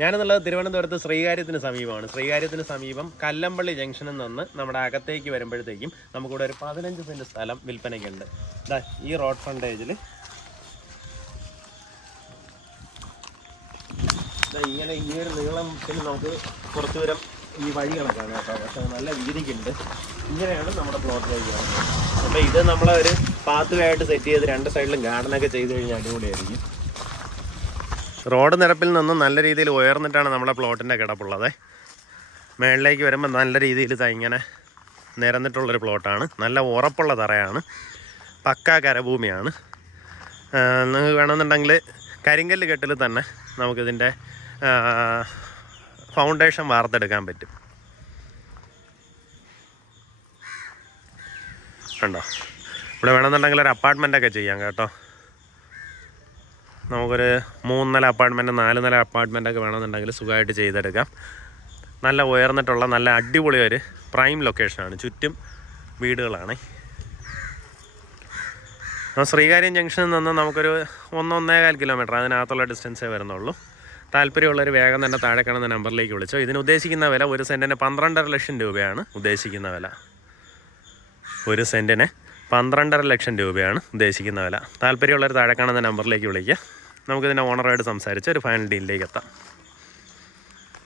ഞാനെന്നുള്ളത് തിരുവനന്തപുരത്ത് ശ്രീകാര്യത്തിന് സമീപമാണ്. ശ്രീകാര്യത്തിന് സമീപം കല്ലമ്പള്ളി ജംഗ്ഷനിൽ നിന്ന് നമ്മുടെ അകത്തേക്ക് വരുമ്പോഴത്തേക്കും നമുക്കിവിടെ ഒരു പതിനഞ്ച് സെന്റ് സ്ഥലം വിൽപ്പനയ്ക്കുണ്ട്. ഈ റോഡ് ഫ്രണ്ടേജിൽ ഇങ്ങനെ ഈ ഒരു നീളം പിന്നെ നമുക്ക് കുറച്ച് ദൂരം ഈ വഴി കണക്കാണ് കേട്ടോ. പക്ഷെ നല്ല വീതിക്കുണ്ട് ഇങ്ങനെയാണ് നമ്മുടെ പ്ലോട്ടിലേക്ക് വരുന്നത് അപ്പോൾ ഇത് നമ്മളൊരു പാത്ത് ആയിട്ട് സെറ്റ് ചെയ്ത് രണ്ട് സൈഡിലും ഗാർഡനൊക്കെ ചെയ്ത് കഴിഞ്ഞാൽ അടിപൊളിയായിരിക്കും. റോഡ് നിരപ്പിൽ നിന്ന് നല്ല രീതിയിൽ ഉയർന്നിട്ടാണ് നമ്മുടെ പ്ലോട്ടിന്റെ കിടപ്പുള്ളത്. മേളിലേക്ക് വരുമ്പോൾ നല്ല രീതിയിൽ ഇങ്ങനെ നിരന്നിട്ടുള്ളൊരു പ്ലോട്ടാണ്. നല്ല ഉറപ്പുള്ള തറയാണ്. പക്കാ കരഭൂമിയാണ്. നിങ്ങൾക്ക് വേണമെന്നുണ്ടെങ്കിൽ കരിങ്കല്ല് കെട്ടിൽ തന്നെ നമുക്കിതിന്റെ ഫൗണ്ടേഷൻ വാർത്തെടുക്കാൻ പറ്റും. കണ്ടോ? ഇവിടെ വേണമെന്നുണ്ടെങ്കിൽ ഒരു അപ്പാർട്ട്മെന്റൊക്കെ ചെയ്യാം കേട്ടോ. നമുക്കൊരു മൂന്ന് നില അപ്പാർട്ട്മെന്റ് നാല് നില അപ്പാർട്ട്മെന്റൊക്കെ വേണമെന്നുണ്ടെങ്കിൽ സുഖമായിട്ട് ചെയ്തെടുക്കാം. നല്ല ഉയർന്നിട്ടുള്ള നല്ല അടിപൊളി ഒരു പ്രൈം ലൊക്കേഷനാണ് ചുറ്റും വീടുകളാണ്. ശ്രീകാര്യം ജംഗ്ഷനിൽ നിന്ന് നമുക്കൊരു ഒന്നൊന്നേകാൽ കിലോമീറ്റർ അതിനകത്തുള്ള ഡിസ്റ്റൻസേ വരുന്നുള്ളൂ. താല്പര്യമുള്ളൊരു വേഗം തന്നെ താഴെ കാണുന്ന നമ്പറിലേക്ക് വിളിച്ചോ. ഇതിന് ഉദ്ദേശിക്കുന്ന വില ഒരു സെന്റിന് പന്ത്രണ്ടര ലക്ഷം രൂപയാണ് ഉദ്ദേശിക്കുന്ന വില. ഒരു സെന്റിന് പന്ത്രണ്ടര ലക്ഷം രൂപയാണ് ഉദ്ദേശിക്കുന്ന വില. താല്പര്യമുള്ളൊരു താഴെ കാണുന്ന നമ്പറിലേക്ക് വിളിക്കുക. നമുക്കിതിന്റെ ഓണറായിട്ട് സംസാരിച്ച് ഒരു ഫൈനൽ ഡീലിലേക്ക് എത്താം.